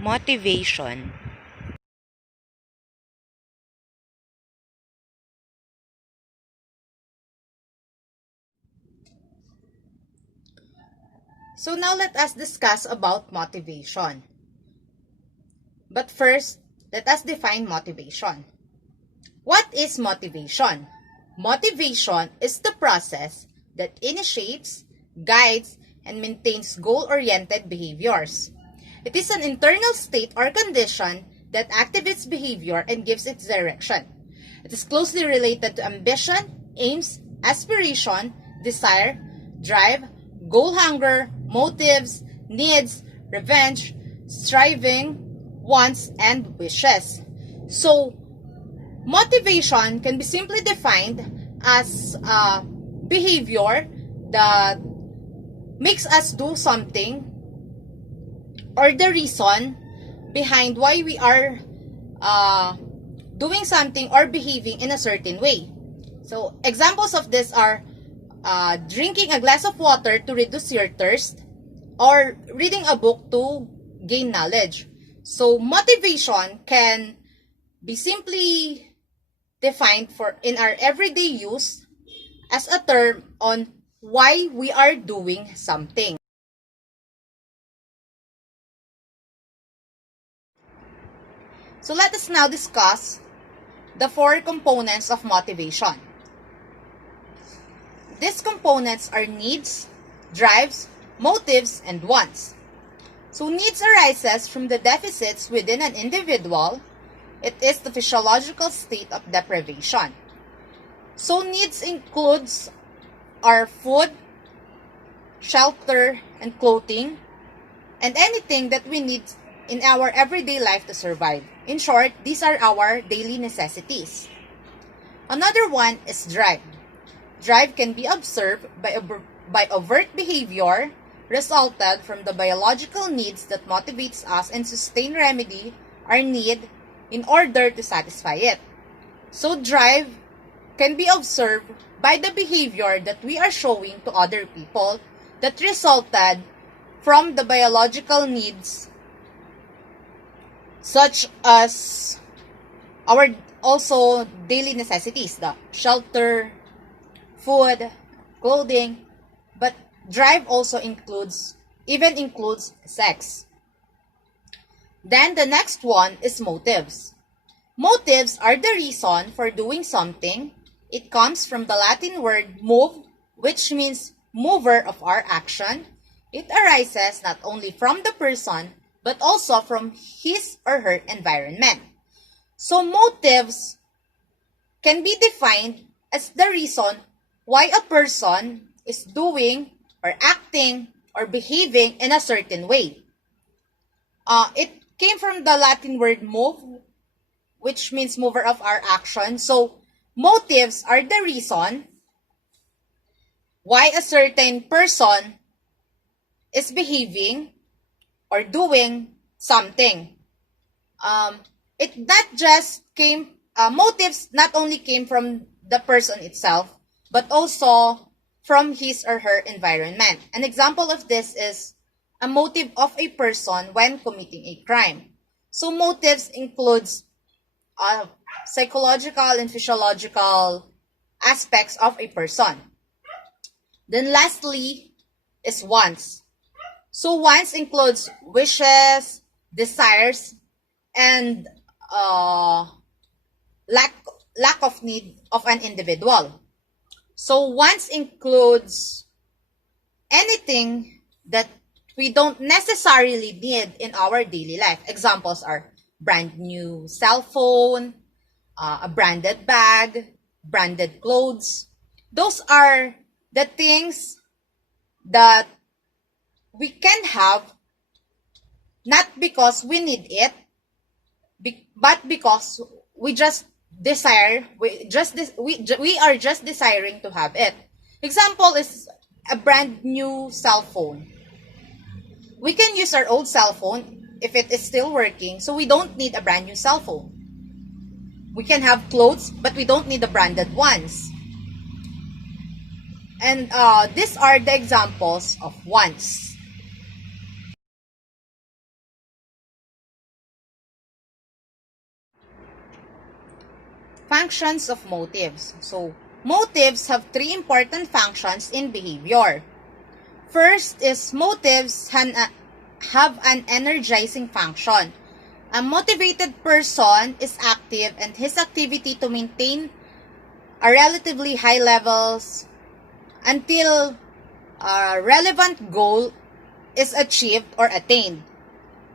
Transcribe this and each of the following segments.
Motivation. So now let us discuss about motivation. But first, let us define motivation. What is motivation? Motivation is the process that initiates, guides, and maintains goal-oriented behaviors. It is an internal state or condition that activates behavior and gives it direction. It is closely related to ambition, aims, aspiration, desire, drive, goal hunger, motives, needs, revenge, striving, wants, and wishes. So, motivation can be simply defined as a behavior that makes us do something or the reason behind why we are doing something or behaving in a certain way. So, examples of this are drinking a glass of water to reduce your thirst or reading a book to gain knowledge. So, motivation can be simply defined for in our everyday use as a term on why we are doing something. So let us now discuss the four components of motivation. These components are needs, drives, motives, and wants. So needs arises from the deficits within an individual. It is the physiological state of deprivation. So needs includes our food, shelter, and clothing, and anything that we need in our everyday life to survive. In short, these are our daily necessities. Another one is drive. Drive can be observed by overt behavior resulted from the biological needs that motivates us and sustain remedy our need in order to satisfy it. So drive can be observed by the behavior that we are showing to other people that resulted from the biological needs such as our also daily necessities, the shelter, food, clothing, but drive also even includes sex. Then the next one is motives. Motives are the reason for doing something. It comes from the Latin word move, which means mover of our action. It arises not only from the person, but also from his or her environment. So motives can be defined as the reason why a person is doing or acting or behaving in a certain way. It came from the Latin word move, which means mover of our action. So motives are the reason why a certain person is behaving or doing something. It not just came motives not only came from the person itself, but also from his or her environment. An example of this is a motive of a person when committing a crime. So motives includes psychological and physiological aspects of a person. Then lastly is wants. So wants includes wishes, desires, and lack of need of an individual. So wants includes anything that we don't necessarily need in our daily life. Examples are brand new cell phone, a branded bag, branded clothes. Those are the things that we can have not because we need it, but because we just desire, we are just desiring to have it. Example is a brand new cell phone. We can use our old cell phone if it is still working, so we don't need a brand new cell phone. We can have clothes, but we don't need the branded ones. And these are the examples of wants. Functions of motives. So, motives have three important functions in behavior. First is motives have an energizing function. A motivated person is active and his activity to maintain a relatively high levels until a relevant goal is achieved or attained.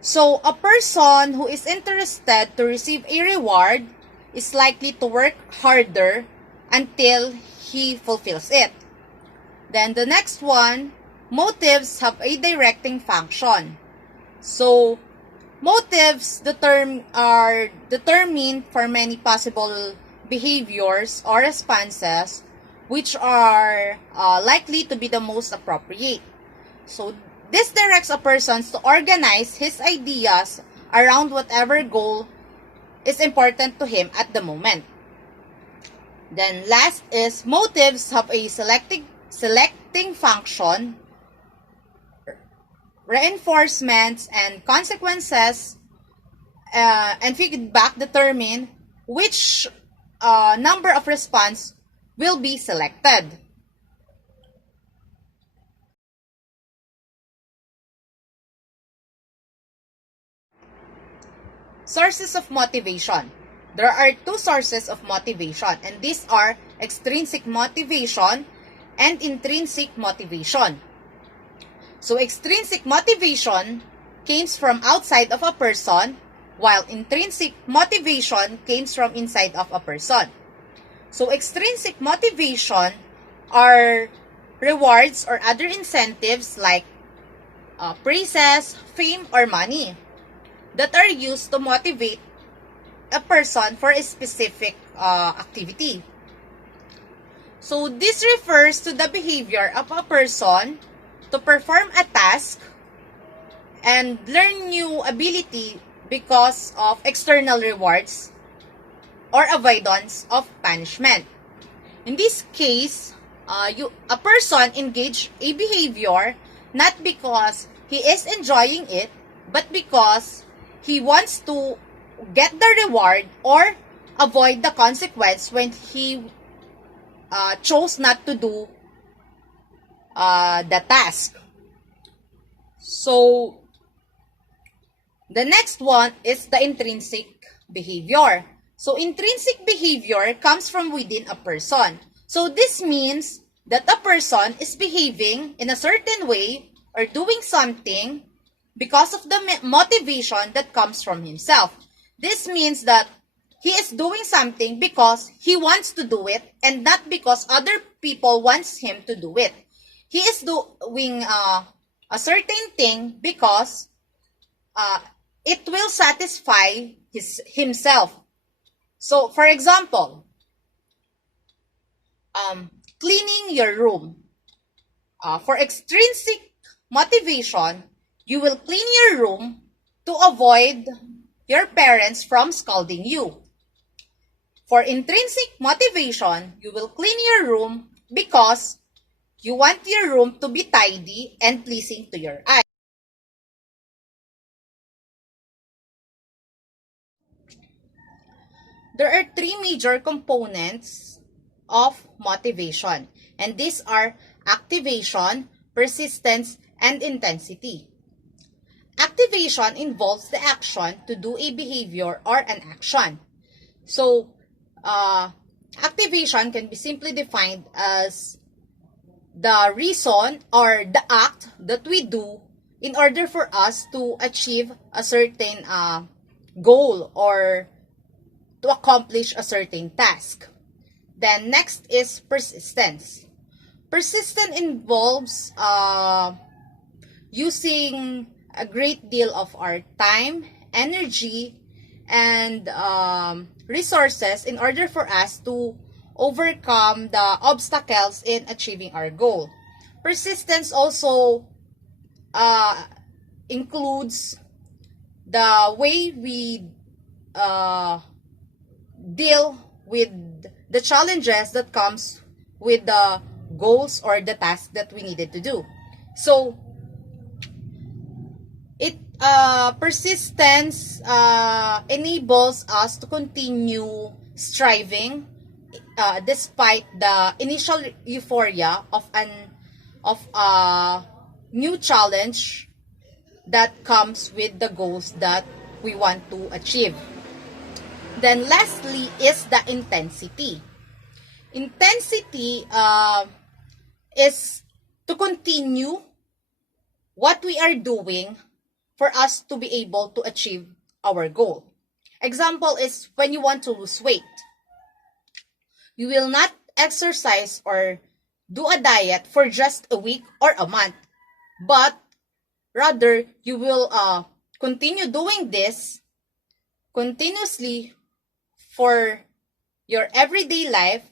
So, a person who is interested to receive a reward is likely to work harder until he fulfills it. Then the next one, motives have a directing function. So, motives are determined for many possible behaviors or responses which are likely to be the most appropriate. So, this directs a person to organize his ideas around whatever goal is important to him at the moment. Then last is motives have a selecting function. Reinforcements and consequences and feedback determine which number of response will be selected. Sources of motivation. There are two sources of motivation, and these are extrinsic motivation and intrinsic motivation. So, extrinsic motivation comes from outside of a person, while intrinsic motivation comes from inside of a person. So, extrinsic motivation are rewards or other incentives like praises, fame, or money that are used to motivate a person for a specific activity. So, this refers to the behavior of a person to perform a task and learn new ability because of external rewards or avoidance of punishment. In this case, a person engage a behavior not because he is enjoying it, but because he wants to get the reward or avoid the consequence when he chose not to do the task. So, the next one is the intrinsic behavior. So, intrinsic behavior comes from within a person. So, this means that a person is behaving in a certain way or doing something because of the motivation that comes from himself. This means that he is doing something because he wants to do it and not because other people wants him to do it. He is doing a certain thing because it will satisfy himself. So, for example, cleaning your room. For extrinsic motivation, you will clean your room to avoid your parents from scolding you. For intrinsic motivation, you will clean your room because you want your room to be tidy and pleasing to your eyes. There are three major components of motivation, and these are activation, persistence, and intensity. Activation involves the action to do a behavior or an action. So, activation can be simply defined as the reason or the act that we do in order for us to achieve a certain goal or to accomplish a certain task. Then next is persistence. Persistence involves using a great deal of our time, energy, and resources in order for us to overcome the obstacles in achieving our goal. Persistence also includes the way we deal with the challenges that comes with the goals or the task that we needed to do. So, persistence enables us to continue striving despite the initial euphoria of a new challenge that comes with the goals that we want to achieve. Then lastly is the intensity. Intensity is to continue what we are doing for us to be able to achieve our goal. Example is when you want to lose weight. You will not exercise or do a diet for just a week or a month, but rather you will continue doing this continuously for your everyday life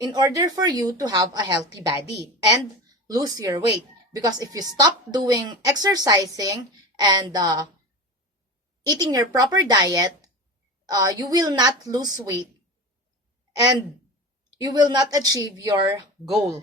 in order for you to have a healthy body and lose your weight. Because if you stop doing exercising and eating your proper diet, you will not lose weight and you will not achieve your goal.